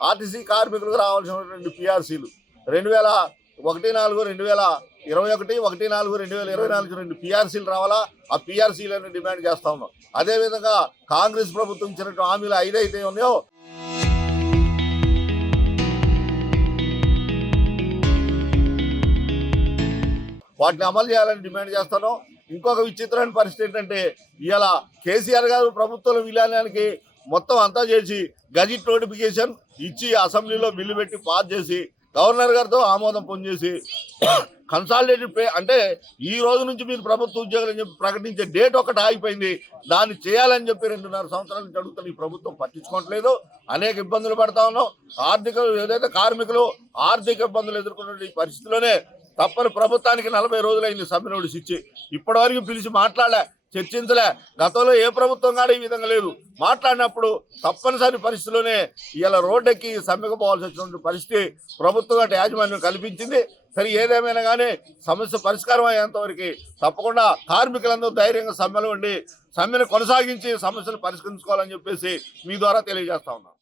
RTC కార్మికులకు రావాల్సినటువంటి పిఆర్సీలు 2014-2021 రెండు పిఆర్సీలు రావాలా, ఆ పిఆర్సీలను డిమాండ్ చేస్తా ఉన్నాం. అదేవిధంగా కాంగ్రెస్ ప్రభుత్వం ఇచ్చినటువంటి హామీలు 5 అయితే ఉన్నాయో వాటిని అమలు చేయాలని డిమాండ్ చేస్తాను. ఇంకొక విచిత్రమైన పరిస్థితి ఏంటంటే ఇవాళ కేసీఆర్ గారు ప్రభుత్వం విలీనానికి మొత్తం అంతా చేసి గజెట్ నోటిఫికేషన్ ఇచ్చి అసెంబ్లీలో బిల్లు పెట్టి పాస్ చేసి గవర్నర్ గారితో ఆమోదం పొందేసి కన్సాలిడేటెడ్ పే అంటే ఈ రోజు నుంచి మీరు ప్రభుత్వ ఉద్యోగులు అని చెప్పి ప్రకటించే డేట్ ఒకటి ఆగిపోయింది. దాన్ని చేయాలని చెప్పి 2.5 సంవత్సరాల నుంచి అడుగుతున్న ఈ ప్రభుత్వం పట్టించుకోవట్లేదు. అనేక ఇబ్బందులు పడతా ఉన్నాం. ఏదైతే కార్మికులు ఆర్థిక ఇబ్బందులు ఎదుర్కొన్న ఈ పరిస్థితిలోనే తప్పని ప్రభుత్వానికి 40 రోజులైంది సమ్మె నోటీస్ ఇచ్చి. ఇప్పటివరకు పిలిచి మాట్లాడలే, చర్చించలే. గతంలో ఏ ప్రభుత్వం కూడా ఈ విధంగా లేదు. మాట్లాడినప్పుడు తప్పనిసరి పరిస్థితిలోనే ఇలా రోడ్డెక్కి సమ్మెకు పోవాల్సి వచ్చినటువంటి పరిస్థితి ప్రభుత్వం యాజమాన్యం కల్పించింది. సరే, ఏదేమైనా కానీ సమస్య పరిష్కారం అయ్యేంతవరకు తప్పకుండా కార్మికులందరూ ధైర్యంగా సమ్మెలో ఉండి సమ్మెను కొనసాగించి సమస్యలు పరిష్కరించుకోవాలని చెప్పేసి మీ ద్వారా తెలియజేస్తా ఉన్నాం.